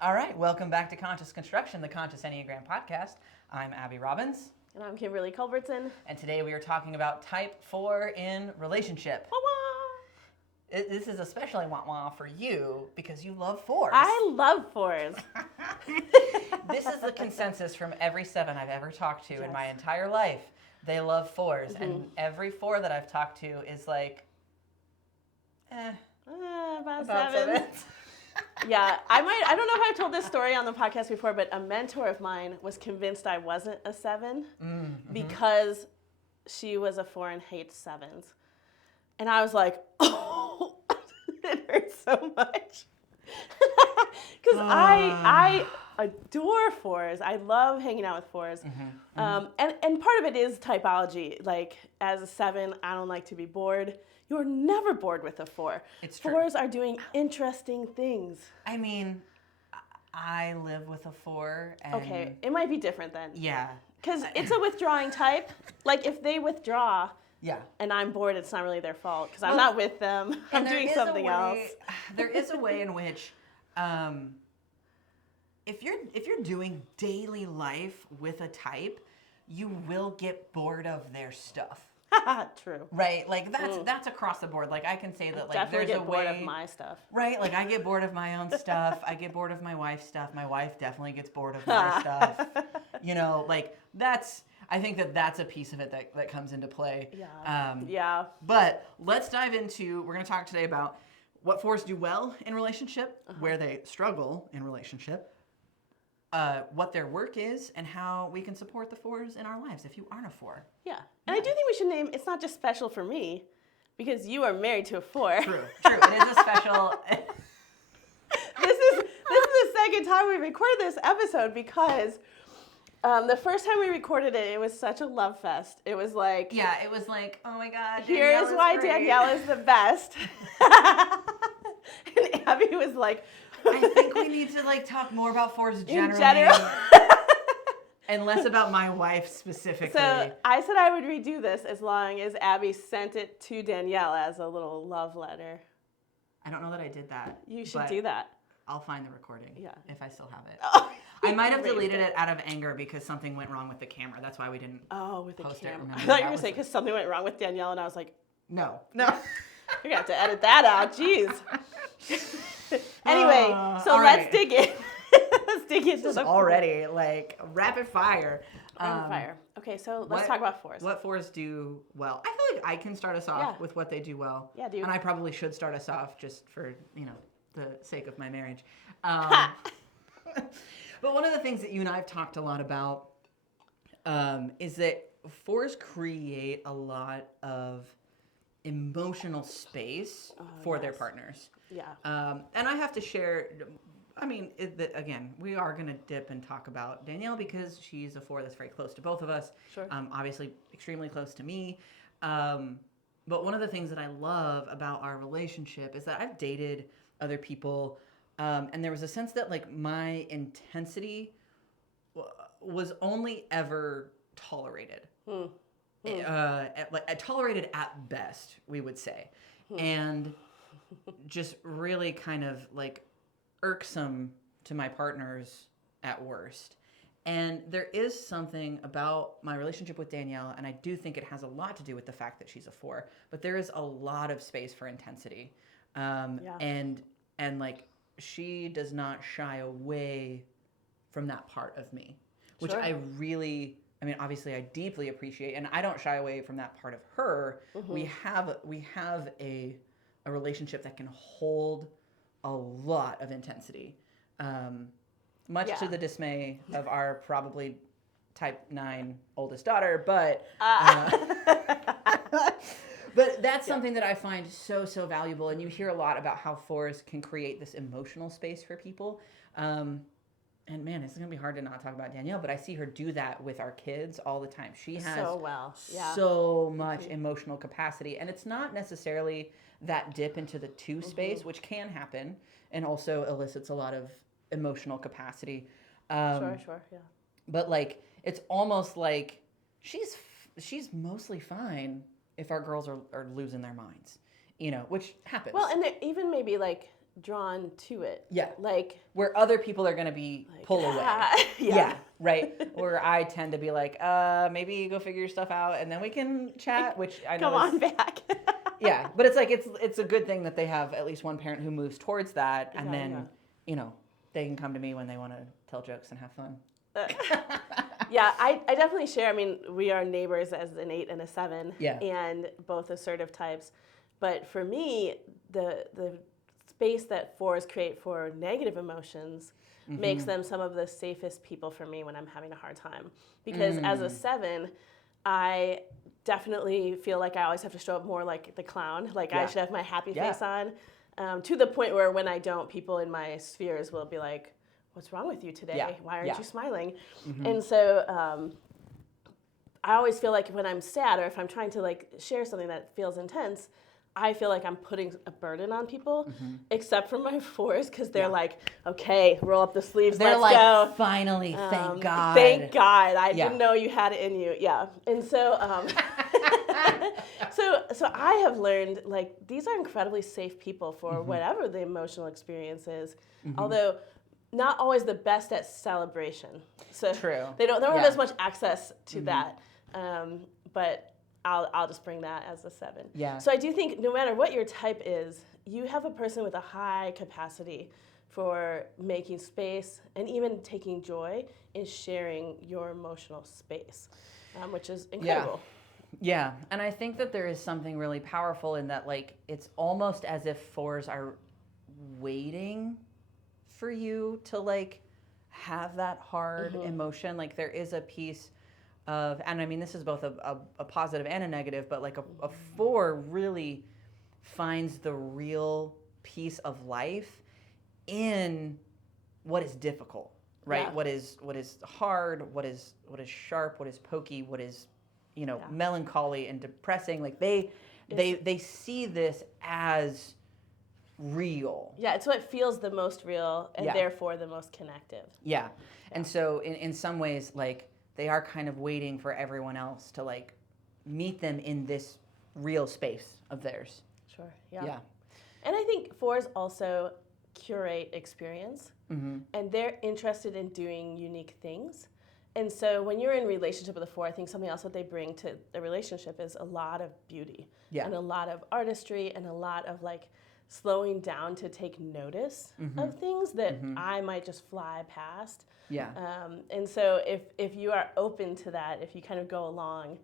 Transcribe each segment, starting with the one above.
All right, welcome back to Conscious Construction, the Conscious Enneagram podcast. I'm Abby Robbins. And I'm Kimberly Culbertson. And today we are talking about type 4 in relationship. Wah-wah. This is especially wah-wah for you because you love 4s. I love 4s. This is the consensus from every 7 I've ever talked to in Yes. my entire life. They love 4s. And every 4 that I've talked to is like, About about 7. 7. Yeah, I don't know if I've told this story on the podcast before, but a mentor of mine was convinced I wasn't a 7 because she was a 4 and hates 7s. And I was like, oh, it hurts so much. Because I adore 4s. I love hanging out with 4s. And part of it is typology. Like, as a 7, I don't like to be bored. You're never bored with a 4. It's true. 4s are doing interesting things. I mean, I live with a 4. And Okay, it might be different then. Yeah. Because it's a withdrawing type. Like, if they withdraw Yeah. and I'm bored, it's not really their fault because I'm not with them. I'm doing something else. There is a way in which, if you're doing daily life with a type, you will get bored of their stuff. True. Right? Like that's across the board. Like I can say that like Definitely there's get a bored way of my stuff. Right? Like I get bored of my own stuff. I get bored of my wife's stuff. My wife definitely gets bored of my stuff. You know, like I think that's a piece of it that comes into play. Yeah. Yeah. But let's dive into, we're going to talk today about what 4s do well in relationship, where they struggle in relationship, what their work is, and how we can support the 4s in our lives if you aren't a 4. Yeah. And I do think we should name, it's not just special for me, because you are married to a 4. True. It is a special... This is the second time we recorded this episode because the first time we recorded it, it was such a love fest. It was like... Yeah, it was like, oh my God, here's why great. Danielle is the best. And Abby was like... I think we need to like talk more about 4s generally. In general. And less about my wife specifically. So I said I would redo this as long as Abby sent it to Danielle as a little love letter. I don't know that I did that. You should do that. I'll find the recording if I still have it. Oh, I might have deleted it out of anger because something went wrong with the camera. That's why we didn't with the post it. camera. Remember, I thought that you were was saying because something went wrong with Danielle, and I was like, No. you're going to have to edit that out. Jeez. Anyway, so let's dig in. Let's dig into This is the already like rapid fire. rapid fire. Okay, so let's talk about 4s. What 4s do well? I feel like I can start us off with what they do well. Yeah, dude. And I probably should start us off just for, the sake of my marriage. But one of the things that you and I have talked a lot about is that 4s create a lot of emotional space for their partners. Yeah. And I have to share, I mean, again, we are going to dip and talk about Danielle because she's a 4 that's very close to both of us. Sure. Obviously, extremely close to me. But one of the things that I love about our relationship is that I've dated other people, and there was a sense that like my intensity was only ever tolerated. Tolerated at best, we would say, and just really kind of like irksome to my partners at worst. And there is something about my relationship with Danielle, and I do think it has a lot to do with the fact that she's a 4, but there is a lot of space for intensity. And like she does not shy away from that part of me, which I really, I mean, obviously I deeply appreciate, and I don't shy away from that part of her. We have a relationship that can hold a lot of intensity, much to the dismay of our probably type 9 oldest daughter, but but that's something that I find so valuable, and you hear a lot about how 4s can create this emotional space for people. And man, it's going to be hard to not talk about Danielle, but I see her do that with our kids all the time. She has so much emotional capacity, and it's not necessarily that dip into the 2 space, which can happen and also elicits a lot of emotional capacity. Yeah. But like, it's almost like she's mostly fine if our girls are losing their minds, which happens. Well, and even maybe like drawn to it. Yeah. Like where other people are going to be pull away. Yeah. Right. Where I tend to be like, maybe go figure your stuff out and then we can chat, which I know come on back. yeah. But it's like, it's a good thing that they have at least one parent who moves towards that. And then, you know, they can come to me when they want to tell jokes and have fun. Yeah, I definitely share. I mean, we are neighbors as an 8 and a 7, and both assertive types. But for me, the space that 4s create for negative emotions makes them some of the safest people for me when I'm having a hard time. Because as a 7, I definitely feel like I always have to show up more like the clown. Like I should have my happy face on. To the point where when I don't, people in my spheres will be like, what's wrong with you today? Why aren't you smiling? And so I always feel like when I'm sad or if I'm trying to like share something that feels intense, I feel like I'm putting a burden on people, except for my 4s, because they're like, okay, roll up the sleeves, let's like, go. Finally, thank God. Thank God. I didn't know you had it in you. Yeah. And so, so I have learned, like, these are incredibly safe people for whatever the emotional experience is, although not always the best at celebration. So True. They don't have as much access to that. But I'll just bring that as a 7. Yeah. So I do think no matter what your type is, you have a person with a high capacity for making space and even taking joy in sharing your emotional space, which is incredible. Yeah, and I think that there is something really powerful in that, like, it's almost as if 4s are waiting for you to, like, have that hard emotion. Like, there is a piece of, and I mean, this is both a positive and a negative, but like a 4 really finds the real piece of life in what is difficult, right? What is hard, what is sharp, what is pokey, what is, you know, melancholy and depressing. Like they see this as real. Yeah, it's what feels the most real and therefore the most connective. Yeah. And so in some ways, like, they are kind of waiting for everyone else to, like, meet them in this real space of theirs. Sure, yeah. And I think 4s also curate experience, and they're interested in doing unique things. And so when you're in relationship with a 4, I think something else that they bring to the relationship is a lot of beauty and a lot of artistry and a lot of, like, slowing down to take notice of things that I might just fly past. Yeah. And so if you are open to that, if you kind of go along,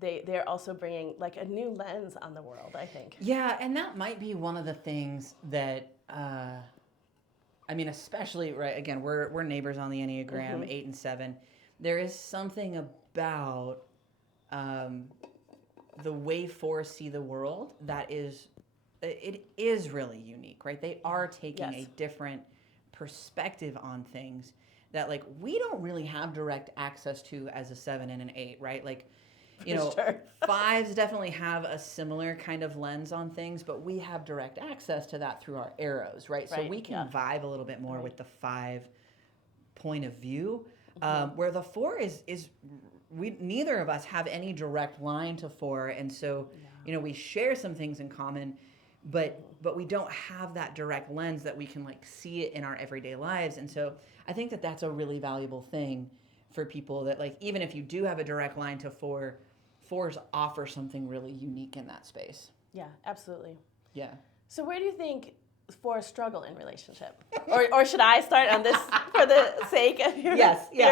they're also bringing, like, a new lens on the world, I think. Yeah, and that might be one of the things that, I mean, especially, right, again, we're neighbors on the Enneagram, 8 and 7. There is something about the way 4s see the world that it is really unique, right? They are taking a different perspective on things that, like, we don't really have direct access to as a 7 and an 8, right? Like, you know, 5s definitely have a similar kind of lens on things, but we have direct access to that through our arrows, right? So we can vibe a little bit more with the 5 point of view, where the 4 is we neither of us have any direct line to 4, and so you know, we share some things in common, but we don't have that direct lens that we can, like, see it in our everyday lives. And so I think that that's a really valuable thing for people, that, like, even if you do have a direct line to 4, 4s offer something really unique in that space. Yeah, absolutely. Yeah. So where do you think 4s struggle in relationship? or should I start on this for the sake of your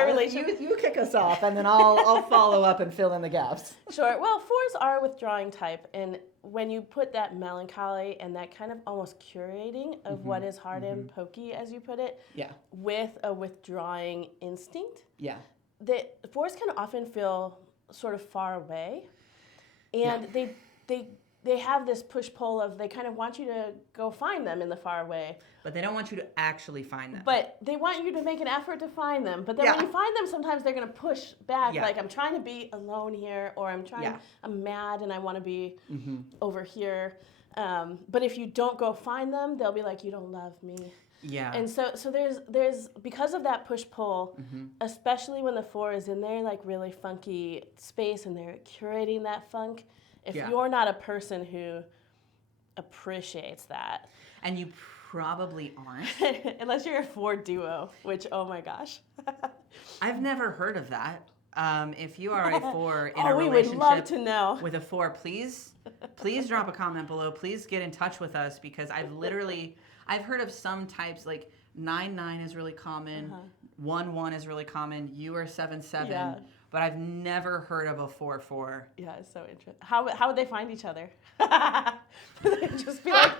relationship? You kick us off, and then I'll follow up and fill in the gaps. Sure. Well, 4s are a withdrawing type, and when you put that melancholy and that kind of almost curating of what is hard and pokey, as you put it, with a withdrawing instinct, the 4s can often feel sort of far away, and they have this push-pull of, they kind of want you to go find them in the far away. But they don't want you to actually find them. But they want you to make an effort to find them. But then when you find them, sometimes they're going to push back, like, I'm trying to be alone here, or I'm mad and I want to be over here. But if you don't go find them, they'll be like, you don't love me. Yeah. And so there's because of that push-pull, especially when the 4 is in their, like, really funky space and they're curating that funk, if you're not a person who appreciates that. And you probably aren't. Unless you're a 4 duo, which, oh my gosh. I've never heard of that. If you are a 4 in a we relationship would love to know. with a 4, please drop a comment below. Please get in touch with us, because I've heard of some types, like 9-9 is really common, 1-1 is really common, you are 7-7, Yeah. but I've never heard of a 4-4. Yeah, it's so interesting. How would they find each other? They'd just be like.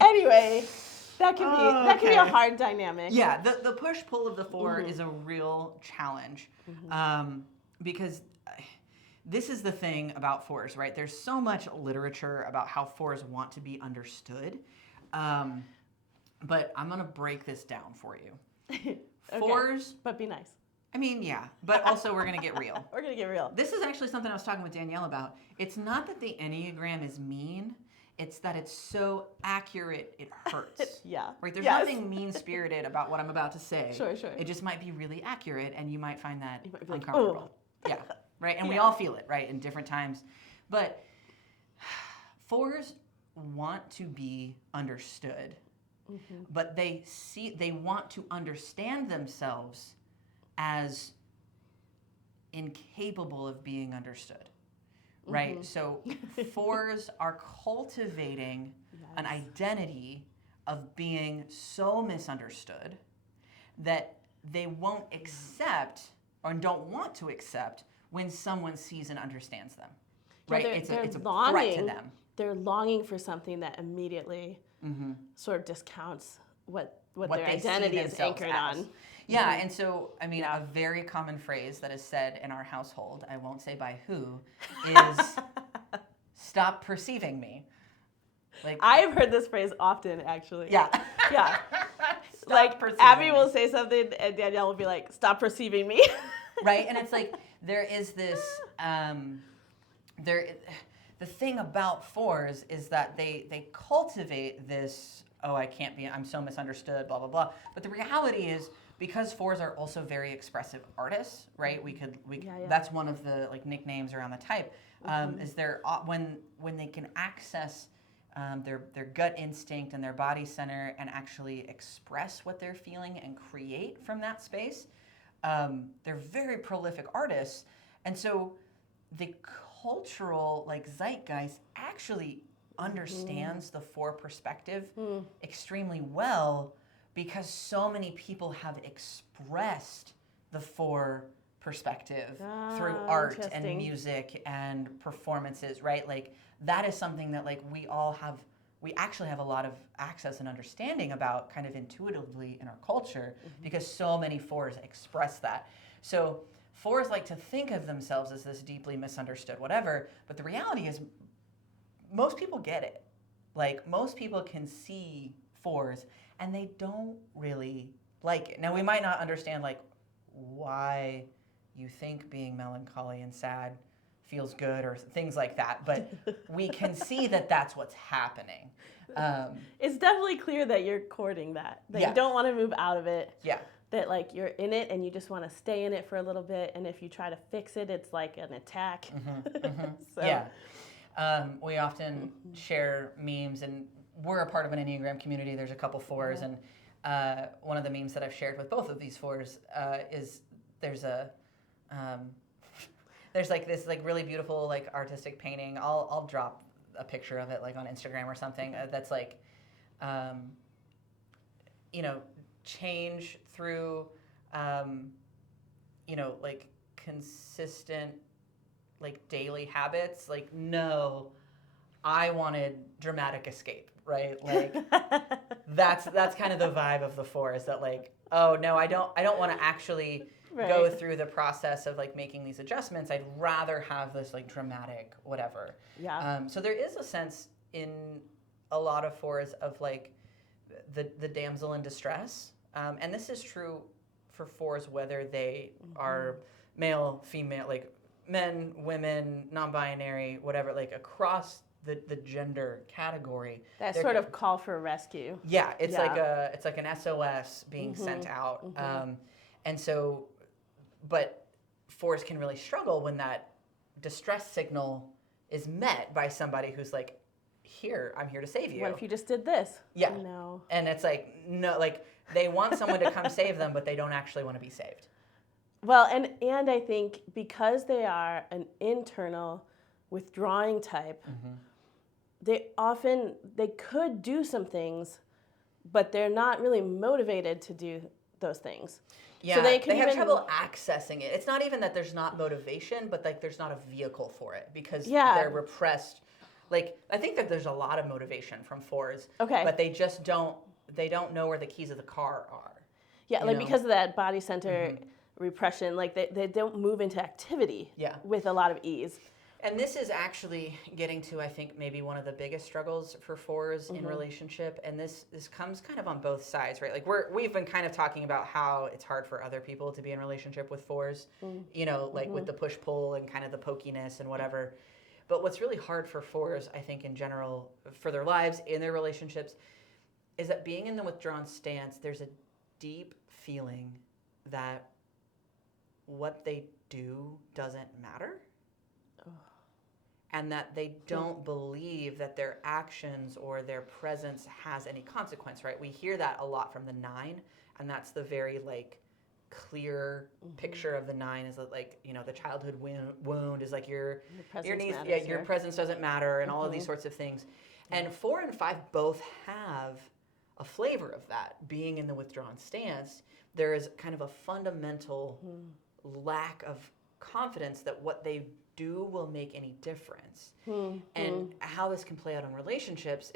Anyway, that can be a hard dynamic. Yeah, the push-pull of the 4 is a real challenge, because this is the thing about 4s, right? There's so much literature about how 4s want to be understood, but I'm going to break this down for you. 4s... But be nice. I mean, yeah, but also we're going to get real. We're going to get real. This is actually something I was talking with Danielle about. It's not that the Enneagram is mean. It's that it's so accurate, it hurts. Yeah. Right? There's nothing mean-spirited about what I'm about to say. Sure. It just might be really accurate, and you might find that like, uncomfortable. Yeah, right? And we all feel it, right, in different times. But 4s want to be understood, but they want to understand themselves as incapable of being understood. Right? So 4s are cultivating an identity of being so misunderstood that they won't accept or don't want to accept when someone sees and understands them. Right? It's a threat to them. They're longing for something that immediately sort of discounts what their identity is anchored on. Yeah, and so, I mean, a very common phrase that is said in our household, I won't say by who, is stop perceiving me. Like, I've heard this phrase often, actually. Yeah. Yeah. Like, Abby will say something, and Danielle will be like, stop perceiving me. Right? And it's like, there is this, the thing about 4s is that they cultivate this, I'm so misunderstood, blah, blah, blah. But the reality is, because 4s are also very expressive artists, right? That's one of the like nicknames around the type. Is they're when they can access their gut instinct and their body center and actually express what they're feeling and create from that space. They're very prolific artists, and so the cultural like zeitgeist actually understands the 4 perspective extremely well, because so many people have expressed the 4 perspective through art and music and performances, right? Like that is something that like we actually have a lot of access and understanding about kind of intuitively in our culture, because so many 4s express that. So 4s like to think of themselves as this deeply misunderstood whatever, but the reality is most people get it. Like most people can see 4s and they don't really like it. Now we might not understand like why you think being melancholy and sad feels good or things like that, but we can see that that's what's happening. It's definitely clear that you're courting that you don't want to move out of it. Yeah. That like you're in it and you just want to stay in it for a little bit, and if you try to fix it, it's like an attack. So. Yeah. We often share memes, and we're a part of an Enneagram community. There's a couple 4s, and one of the memes that I've shared with both of these 4s is there's like this like really beautiful like artistic painting. I'll drop a picture of it like on Instagram or something. That's like, change through, like consistent like daily habits. Like, no, I wanted dramatic escape, right? Like that's kind of the vibe of the 4, is that like, oh no, I don't want to actually go through the process of like making these adjustments. I'd rather have this like dramatic whatever. Yeah. So there is a sense in a lot of 4s of like the damsel in distress, and this is true for 4s whether they are male, female, like men, women, non-binary, whatever, like across the gender category. That sort of call for rescue. Yeah, it's like an SOS being sent out, and so, but 4s can really struggle when that distress signal is met by somebody who's like, here, I'm here to save you. What if you just did this? Yeah. No. And it's like, no, like they want someone to come save them, but they don't actually want to be saved. Well, and I think because they are an internal withdrawing type, they could do some things, but they're not really motivated to do those things. Yeah, so they have trouble accessing it. It's not even that there's not motivation, but like there's not a vehicle for it because they're repressed. Like I think that there's a lot of motivation from 4s, but they just don't know where the keys of the car are. Yeah, like because of that body center repression, like they don't move into activity with a lot of ease. And this is actually getting to, I think, maybe one of the biggest struggles for 4s in relationship. And this comes kind of on both sides, right? Like we've been kind of talking about how it's hard for other people to be in relationship with 4s, you know, like with the push-pull and kind of the pokiness and whatever. But what's really hard for 4s, I think, in general, for their lives, in their relationships, is that being in the withdrawn stance, there's a deep feeling that what they do doesn't matter. And that they don't believe that their actions or their presence has any consequence, right? We hear that a lot from the 9, and that's the very like clear picture of the 9 is that like, you know, the childhood wound is like your needs, your presence doesn't matter and all of these sorts of things. And 4 and 5 both have a flavor of that. Being in the withdrawn stance, there is kind of a fundamental lack of confidence that what they do will make any difference. And how this can play out in relationships,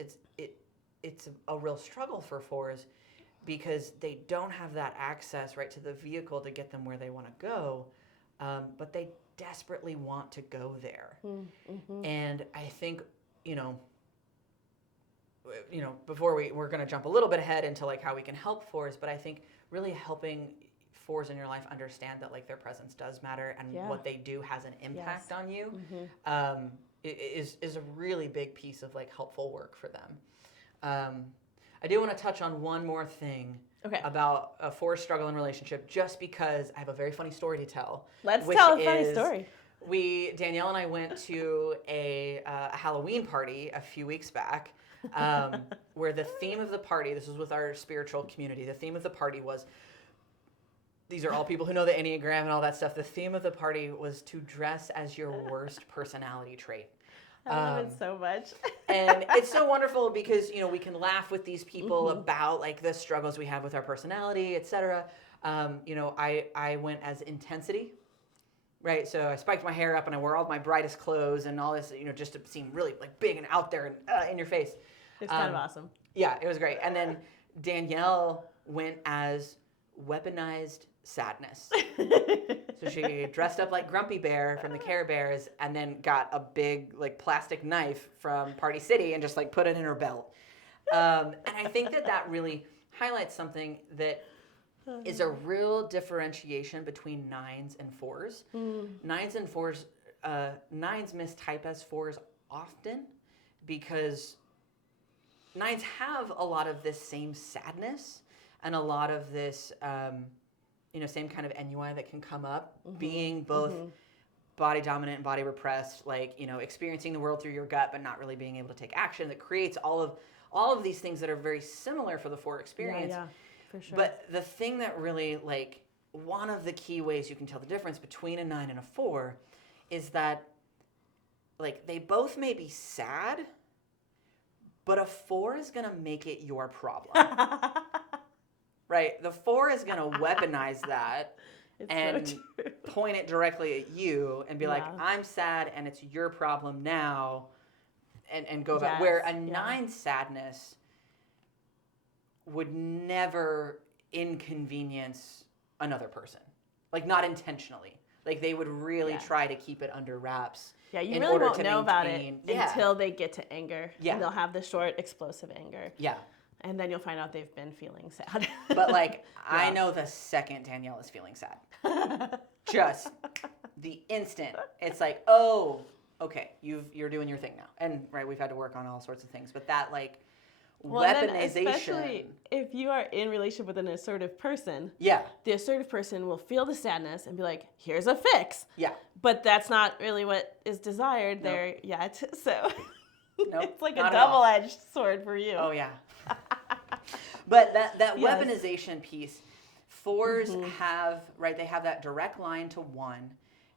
it's a real struggle for 4s because they don't have that access right to the vehicle to get them where they want to go, but they desperately want to go there. And I think, you know, before we're going to jump a little bit ahead into like how we can help 4s, but I think really helping 4s in your life understand that like their presence does matter and what they do has an impact on you is a really big piece of like helpful work for them. I do want to touch on one more thing about a 4 struggle in relationship, just because I have a very funny story to tell. Let's tell a funny story. Danielle and I went to a Halloween party a few weeks back where the theme of the party, this was with our spiritual community, the theme of the party was, these are all people who know the Enneagram and all that stuff. The theme of the party was to dress as your worst personality trait. I love it so much. And it's so wonderful because, you know, we can laugh with these people about like the struggles we have with our personality, etc. You know, I went as intensity, right? So I spiked my hair up and I wore all my brightest clothes and all this, you know, just to seem really like big and out there and in your face. It's kind of awesome. Yeah, it was great. And then Danielle went as weaponized sadness. So she dressed up like Grumpy Bear from the Care Bears and then got a big like plastic knife from Party City and just like put it in her belt. And I think that really highlights something that is a real differentiation between 9s and 4s. 9s and 4s, 9s mistype as 4s often because 9s have a lot of this same sadness and a lot of this, you know, same kind of ennui that can come up, being both body dominant and body repressed, like, you know, experiencing the world through your gut, but not really being able to take action. That creates all of these things that are very similar for the 4 experience. Yeah, for sure. But the thing that really, like, one of the key ways you can tell the difference between a 9 and a 4 is that, like, they both may be sad, but a 4 is going to make it your problem. Right? The 4 is going to weaponize that and so point it directly at you and be like, I'm sad and it's your problem now, and go about where a 9 sadness would never inconvenience another person. Like, not intentionally. Like, they would really try to keep it under wraps. Yeah, you really won't know about it until they get to anger. Yeah. And they'll have the short, explosive anger. Yeah. And then you'll find out they've been feeling sad. But, like, I know the second Danielle is feeling sad. Just the instant. It's like, oh, okay, you're doing your thing now. And, right, we've had to work on all sorts of things. But that, like, Well, and then especially if you are in relationship with an assertive person, the assertive person will feel the sadness and be like, here's a fix. Yeah. But that's not really what is desired there yet. So it's like a not double-edged sword for you. Oh, yeah. But that weaponization piece, fours have, right, they have that direct line to one,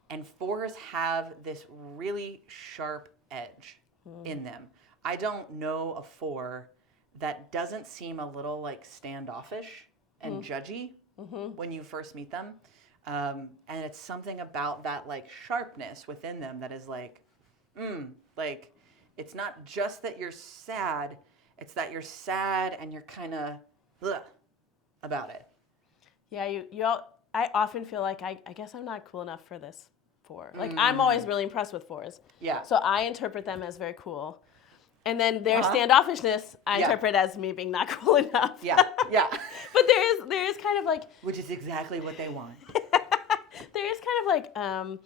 and fours have this really sharp edge in them. I don't know a four that doesn't seem a little like standoffish and judgy when you first meet them. And it's something about that like sharpness within them that is like, like it's not just that you're sad, it's that you're sad and you're kind of about it. Yeah, I often feel like I guess I'm not cool enough for this four. Like I'm always really impressed with fours. Yeah. So I interpret them as very cool. And then their standoffishness, I interpret as me being not cool enough. Yeah. But there is kind of like... Which is exactly what they want. There is kind of like,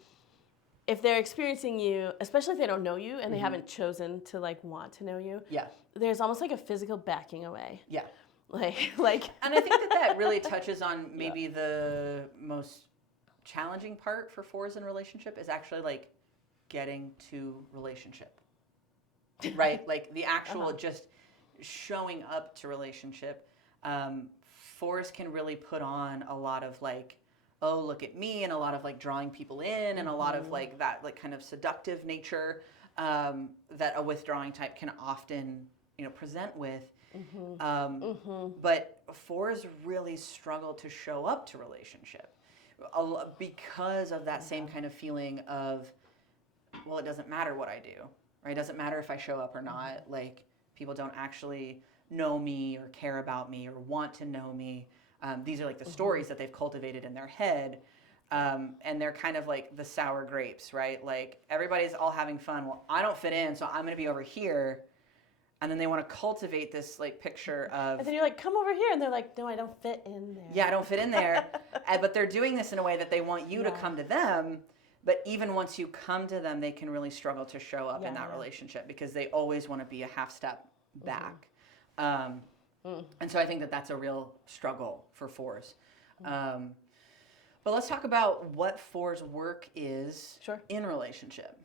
if they're experiencing you, especially if they don't know you and they haven't chosen to like want to know you, there's almost like a physical backing away. Yeah. Like. And I think that really touches on maybe the most challenging part for fours in relationship is actually like getting to relationship. Right? Like the actual just showing up to relationship. Fours can really put on a lot of like, oh, look at me, and a lot of like drawing people in, and a lot of like that like kind of seductive nature that a withdrawing type can often, present with. But fours really struggle to show up to relationship because of that same kind of feeling of, well, it doesn't matter what I do. Right? It doesn't matter if I show up or not. Like, people don't actually know me or care about me or want to know me. These are like the stories that they've cultivated in their head. And they're kind of like the sour grapes, right? Like, everybody's all having fun. Well, I don't fit in, so I'm going to be over here. And then they want to cultivate this like picture of... And then you're like, come over here. And they're like, no, I don't fit in there. Yeah, I don't fit in there. But they're doing this in a way that they want you to come to them. But even once you come to them, they can really struggle to show up in that relationship because they always want to be a half step back. And so I think that that's a real struggle for fours. But let's talk about what fours' work is in relationship.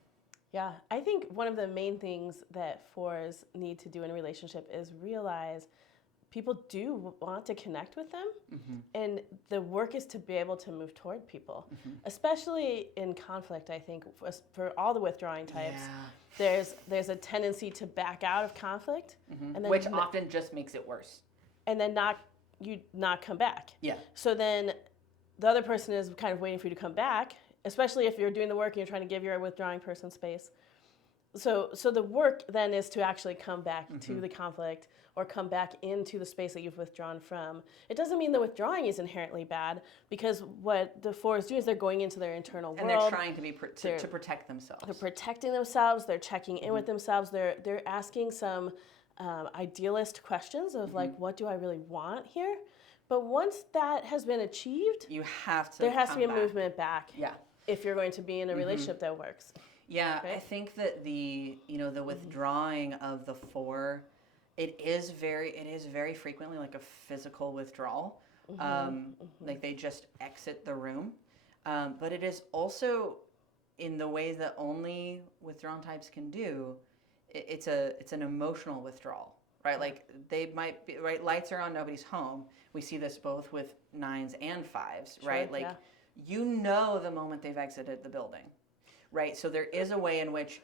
Yeah, I think one of the main things that fours need to do in a relationship is realize people do want to connect with them, and the work is to be able to move toward people, especially in conflict. I think for all the withdrawing types, there's a tendency to back out of conflict, and then which often just makes it worse, and then not come back. Yeah. So then the other person is kind of waiting for you to come back, especially if you're doing the work and you're trying to give your withdrawing person space. So the work then is to actually come back to the conflict or come back into the space that you've withdrawn from. It doesn't mean the withdrawing is inherently bad, because what the fours do is they're going into their internal world. And they're trying to to protect themselves. They're protecting themselves. They're checking in with themselves. They're asking some idealist questions of like, what do I really want here? But once that has been achieved, there has to be a movement back. Yeah. If you're going to be in a relationship that works. Yeah, right? I think that the withdrawing of the four, it is very frequently like a physical withdrawal. Like they just exit the room. But it is also, in the ways that only withdrawn types can do, it's an emotional withdrawal, right? Like they might be, right? Lights are on, nobody's home. We see this both with 9s and 5s, right? Like the moment they've exited the building, right? So there is a way in which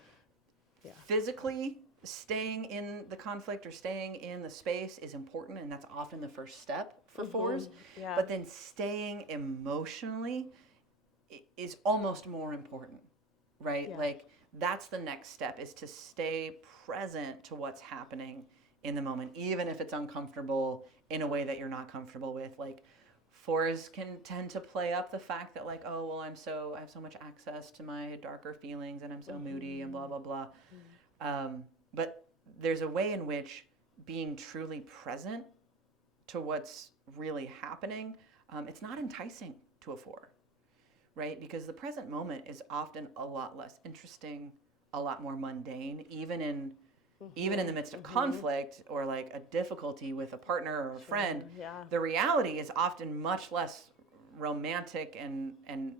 physically staying in the conflict or staying in the space is important, and that's often the first step for fours. Yeah. But then staying emotionally is almost more important, right? Yeah. Like that's the next step, is to stay present to what's happening in the moment, even if it's uncomfortable in a way that you're not comfortable with. Like fours can tend to play up the fact that like, oh, well, I have so much access to my darker feelings and I'm so moody and blah, blah, blah. But there's a way in which being truly present to what's really happening, it's not enticing to a four, right? Because the present moment is often a lot less interesting, a lot more mundane, even in even in the midst of conflict or like a difficulty with a partner or a friend, Yeah. the reality is often much less romantic and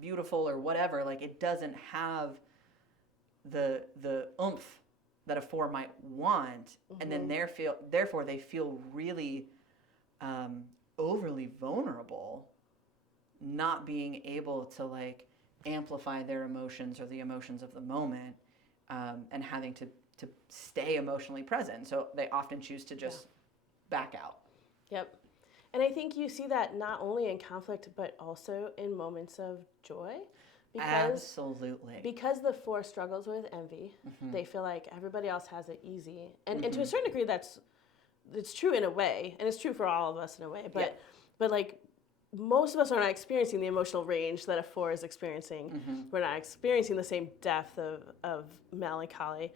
beautiful or whatever. Like it doesn't have the oomph that a 4 might want, and then therefore they feel really overly vulnerable, not being able to like amplify their emotions or the emotions of the moment, and having to stay emotionally present. So they often choose to just back out. Yep. And I think you see that not only in conflict, but also in moments of joy. Absolutely. Because the 4 struggles with envy, they feel like everybody else has it easy. And to a certain degree, it's true in a way, and it's true for all of us in a way. But like most of us are not experiencing the emotional range that a 4 is experiencing. We're not experiencing the same depth of melancholy.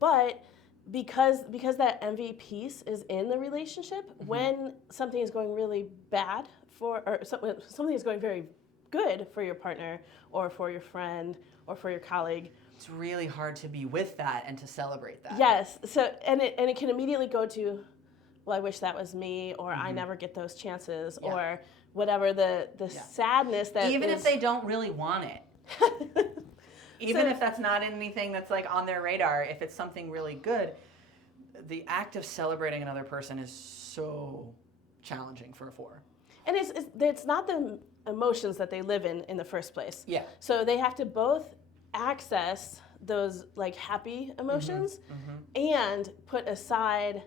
But because that envy piece is in the relationship, when something is going really bad or something is going very good for your partner or for your friend or for your colleague, it's really hard to be with that and to celebrate that. Yes. So and it can immediately go to, well, I wish that was me, or I never get those chances, or whatever the sadness that even if they don't really want it. Even if that's not anything that's like on their radar, if it's something really good, the act of celebrating another person is so challenging for a 4. And it's not the emotions that they live in the first place. Yeah. So they have to both access those like happy emotions and put aside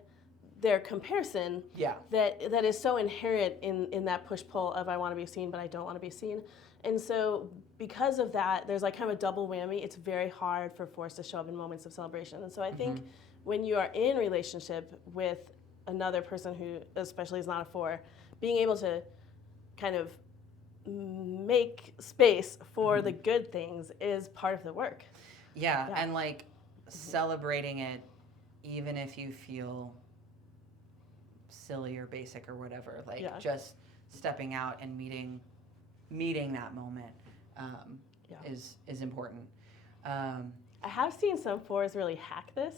their comparison that is so inherent in that push-pull of I want to be seen but I don't want to be seen. And so because of that, there's like kind of a double whammy. It's very hard for 4s to show up in moments of celebration. And so I think when you are in relationship with another person who especially is not a 4, being able to kind of make space for the good things is part of the work. Yeah. And like celebrating it, even if you feel silly or basic or whatever, like just stepping out and meeting that moment is important. I have seen some 4s really hack this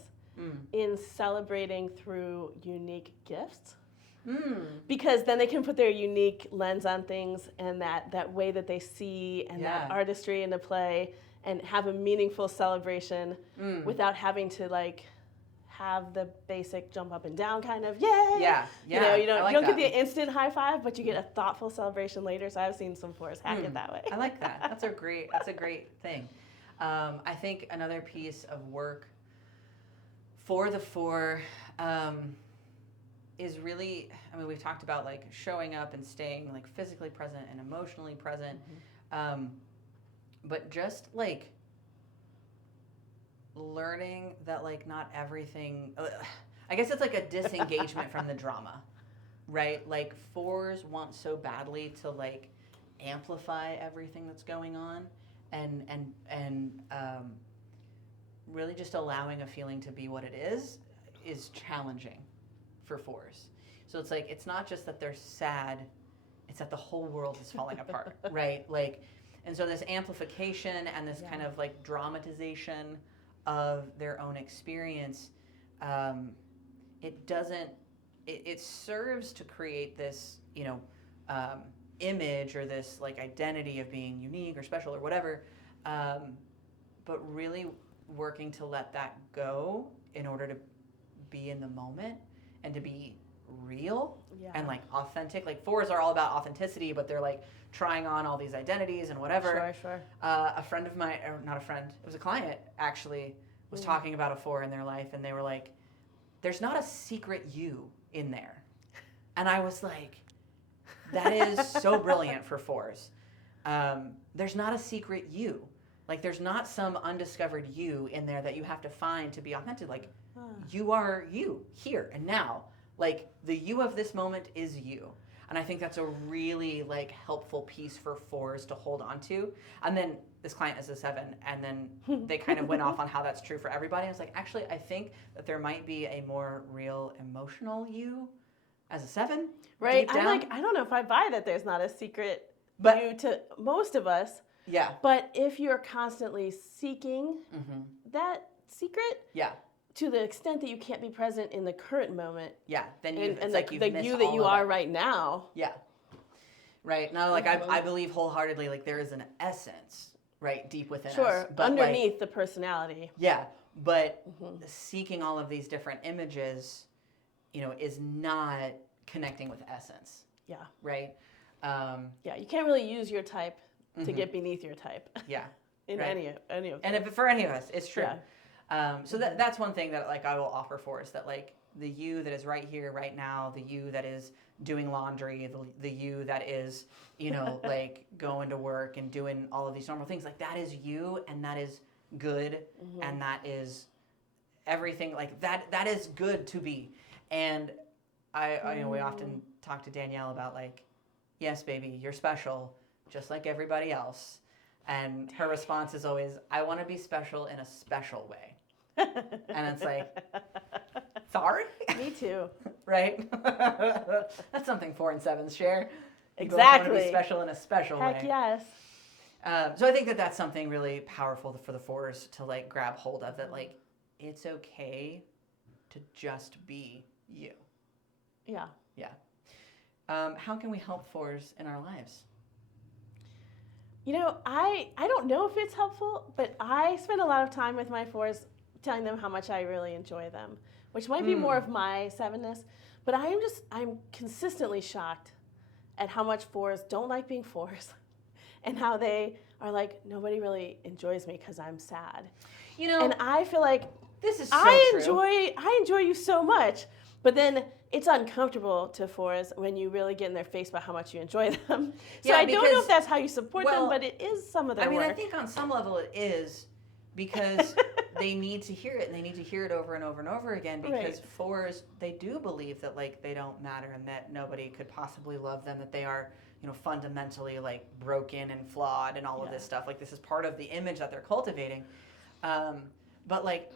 in celebrating through unique gifts. Because then they can put their unique lens on things and that way that they see and that artistry into play and have a meaningful celebration without having to like have the basic jump up and down kind of yay. You know, you don't get the instant high five, but you get a thoughtful celebration later. So I've seen some 4s hack it that way. I like that. That's a great thing. I think another piece of work for the 4 is really, I mean, we've talked about like showing up and staying like physically present and emotionally present, but just like learning that like not everything, I guess it's like a disengagement from the drama, right? Like 4s want so badly to like amplify everything that's going on and really just allowing a feeling to be what it is challenging for 4s. So it's like, it's not just that they're sad, it's that the whole world is falling apart, right? Like, and so this amplification and this kind of like dramatization of their own experience, it serves to create this, image or this like identity of being unique or special or whatever, but really working to let that go in order to be in the moment and to be real and like authentic. Like 4s are all about authenticity, but they're like trying on all these identities and whatever. Sure. A friend of mine, or not a friend, it was a client actually, was talking about a 4 in their life, and they were like, there's not a secret you in there. And I was like, that is so brilliant for 4s. There's not a secret you. Like there's not some undiscovered you in there that you have to find to be authentic. Like you are you here and now. Like the you of this moment is you. And I think that's a really like helpful piece for 4s to hold on to. And then this client is a 7, and then they kind of went off on how that's true for everybody. I was like, actually, I think that there might be a more real emotional you as a 7. Right. I'm like, I don't know if I buy that there's not a secret you to most of us. Yeah. But if you're constantly seeking that secret. Yeah. To the extent that you can't be present in the current moment. Yeah. Then you, And it's the, like you've the missed you that all you of are it. right now. Yeah. Right. No, like I believe wholeheartedly, like there is an essence, right, deep within us. Sure. But Underneath the personality. Yeah. But seeking all of these different images, is not connecting with essence. Yeah. Right. Yeah. You can't really use your type to get beneath your type. Yeah. In right. any of them. And if for any of us, it's true. Yeah. So that's one thing that like I will offer for is that like the you that is right here, right now, the you that is doing laundry, the you that is, like going to work and doing all of these normal things, like that is you, and that is good, and that is everything, like that is good to be. And I we often talk to Danielle about like, yes, baby, you're special, just like everybody else. And her response is always, I want to be special in a special way. And it's like, sorry? Me too. Right? That's something 4 and 7s share. You Exactly. want to be special in a special way. Heck yes. So I think that that's something really powerful for the 4s to like grab hold of, that like it's okay to just be you. Yeah. Yeah. How can we help 4s in our lives? I don't know if it's helpful, but I spend a lot of time with my 4s telling them how much I really enjoy them, which might be more of my 7ness. But I'm consistently shocked at how much 4s don't like being 4s and how they are like, nobody really enjoys me because I'm sad. And I feel like this is so I enjoy you so much. But then it's uncomfortable to 4s when you really get in their face about how much you enjoy them. So I don't know if that's how you support them, but it is some of their work. I think on some level it is, because they need to hear it, and they need to hear it over and over and over again, because 4s, they do believe that like they don't matter and that nobody could possibly love them, that they are, fundamentally like broken and flawed and all of this stuff. Like this is part of the image that they're cultivating. But like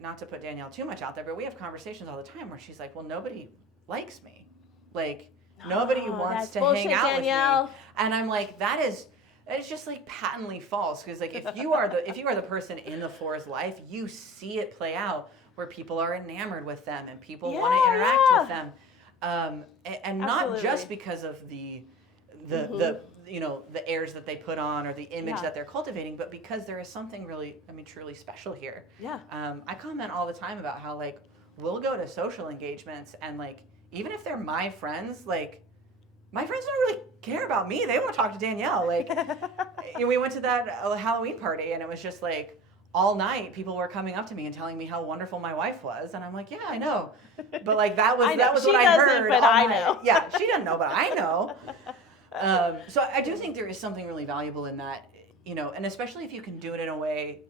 not to put Danielle too much out there, but we have conversations all the time where she's like, well, nobody likes me. Like, nobody wants to hang out Danielle. With me. And I'm like, it's just like patently false. Because like if you are the person in the 4's life, you see it play out where people are enamored with them and people want to interact with them. And not just because of the airs that they put on or the image that they're cultivating, but because there is something really, truly special here. Yeah. I comment all the time about how like we'll go to social engagements, and like even if they're my friends, like my friends don't really care about me. They want to talk to Danielle. Like we went to that Halloween party, and it was just like all night people were coming up to me and telling me how wonderful my wife was, and I'm like, yeah, I know, but like that was what I heard. But I know. Yeah, she doesn't know, but I know. So I do think there is something really valuable in that, and especially if you can do it in a way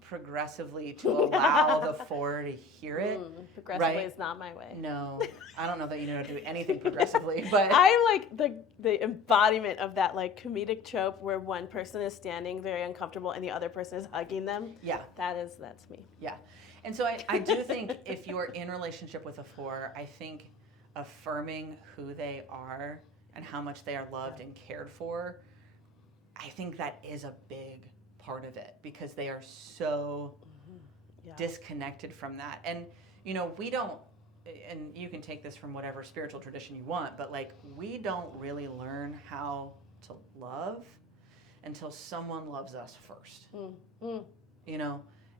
progressively to allow the 4 to hear it. Progressively is not my way. No, I don't know that you know how to do anything progressively, but I like the embodiment of that like comedic trope where one person is standing very uncomfortable and the other person is hugging them. Yeah, that's me. Yeah, and so I do think if you're in a relationship with a 4, I think affirming who they are and how much they are loved and cared for, I think that is a big part of it, because they are so disconnected from that. And we don't, and you can take this from whatever spiritual tradition you want, but like we don't really learn how to love until someone loves us first.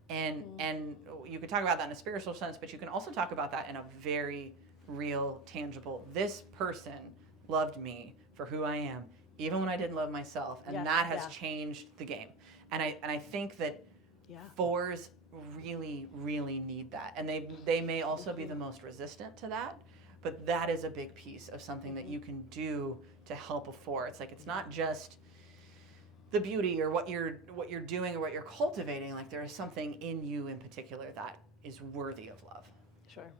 And you could talk about that in a spiritual sense, but you can also talk about that in a very real, tangible, this person loved me for who I am, even when I didn't love myself, and that has changed the game. And I think that 4s really, really need that, and they may also be the most resistant to that, but that is a big piece of something that you can do to help a 4. It's like it's not just the beauty or what you're doing or what you're cultivating. Like there is something in you in particular that is worthy of love. Sure.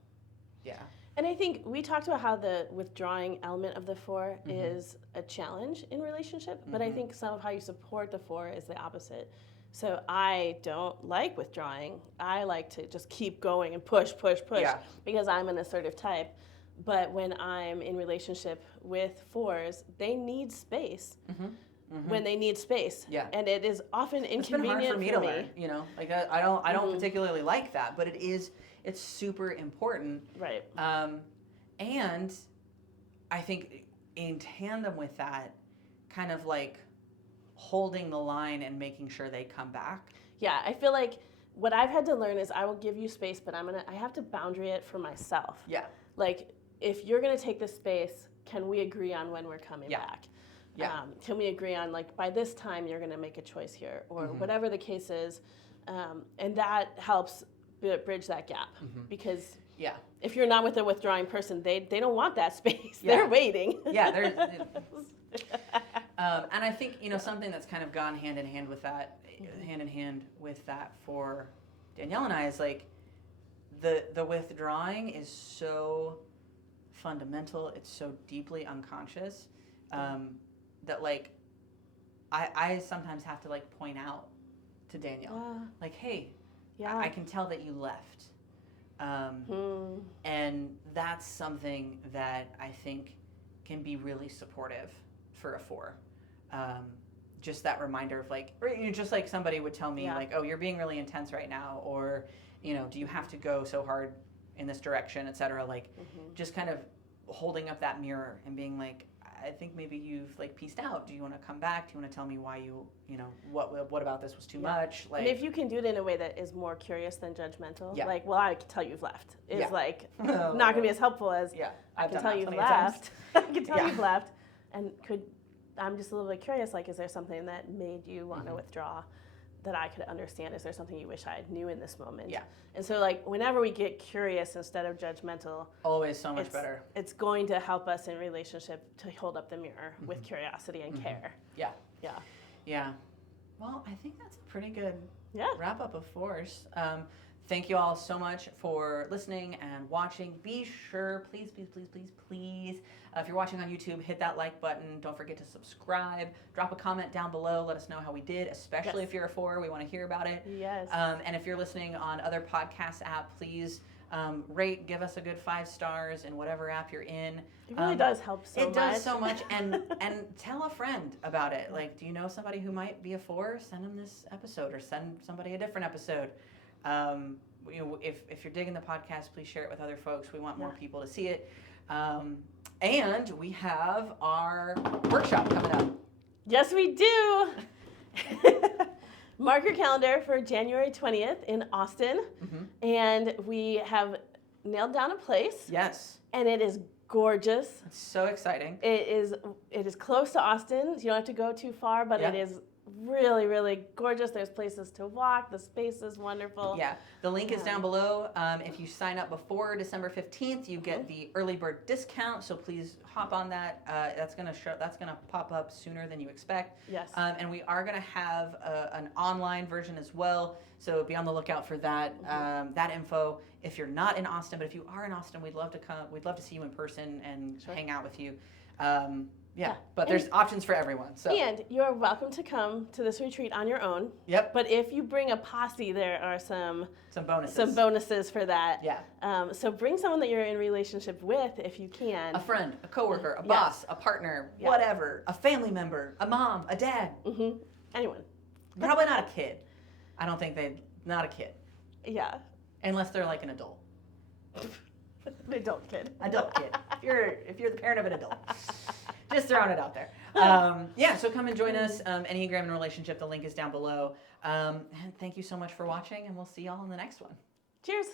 Yeah. And I think we talked about how the withdrawing element of the 4 is a challenge in relationship, but I think some of how you support the 4 is the opposite. So I don't like withdrawing. I like to just keep going and push because I'm an assertive type. But when I'm in relationship with 4s, they need space. when they need space. Yeah. And it is often It's been inconvenient hard for me to learn, you know, like I don't particularly like that, but it's super important. Right. And I think in tandem with that, kind of like holding the line and making sure they come back. Yeah, I feel like what I've had to learn is I will give you space, but I have to boundary it for myself. Yeah. Like, if you're going to take this space, can we agree on when we're coming back? Yeah. Can we agree on, like, by this time you're going to make a choice here, or whatever the case is. And that helps bridge that gap. Because if you're not with a withdrawing person, they don't want that space. Yeah. They're waiting. Yeah. And I think, you know, something that's kind of gone hand in hand with that for Danielle and I is like the withdrawing is so fundamental. It's so deeply unconscious that like I sometimes have to like point out to Danielle like, hey, I can tell that you left. And that's something that I think can be really supportive for a 4. Just that reminder of like, or, you know, just like somebody would tell me like, oh, you're being really intense right now, or, you know, do you have to go so hard in this direction, etc. Like, just kind of holding up that mirror and being like, I think maybe you've like pieced out. Do you want to come back? Do you want to tell me why you know, what about this was too much? Like, and if you can do it in a way that is more curious than judgmental, like, well, I can tell you've left, is like not going to be as helpful as I can tell you've left. I can tell you've left, and I'm just a little bit curious, like, is there something that made you want to withdraw that I could understand? Is there something you wish I knew in this moment? Yeah. And so, like, whenever we get curious instead of judgmental, always so much better. It's going to help us in relationship to hold up the mirror with curiosity and care. Yeah. Yeah. Yeah. Well, I think that's a pretty good wrap up of 4s. Thank you all so much for listening and watching. Be sure, please, if you're watching on YouTube, hit that like button. Don't forget to subscribe. Drop a comment down below. Let us know how we did, especially if you're a 4. We want to hear about it. Yes. And if you're listening on other podcast app, please rate, give us a good 5 stars in whatever app you're in. It really does help so much. It does so much. And tell a friend about it. Like, do you know somebody who might be a 4? Send them this episode, or send somebody a different episode. You know, if you're digging the podcast, please share it with other folks. We want more people to see it. And we have our workshop coming up. Yes, we do. Mark your calendar for January 20th in Austin. And we have nailed down a place. Yes. And it is gorgeous. It's so exciting. It is close to Austin. You don't have to go too far, but it is really, really gorgeous. There's places to walk. The space is wonderful. Yeah. The link is down below. If you sign up before December 15th, you get the early bird discount. So please hop on that. That's gonna pop up sooner than you expect. Yes. And we are gonna have an online version as well. So be on the lookout for that. That info. If you're not in Austin, but if you are in Austin, we'd love to come. We'd love to see you in person and hang out with you. But there's options for everyone. So. And you're welcome to come to this retreat on your own. Yep. But if you bring a posse, there are some bonuses. Some bonuses for that. Yeah. So bring someone that you're in relationship with if you can. A friend, a coworker, a boss, a partner, whatever, a family member, a mom, a dad. Anyone. Probably not a kid. I don't think not a kid. Yeah. Unless they're like an adult. An adult kid. Adult kid. If you're the parent of an adult. Just throwing it out there. So come and join us. Enneagram and Relationship, the link is down below. And thank you so much for watching, and we'll see y'all in the next one. Cheers.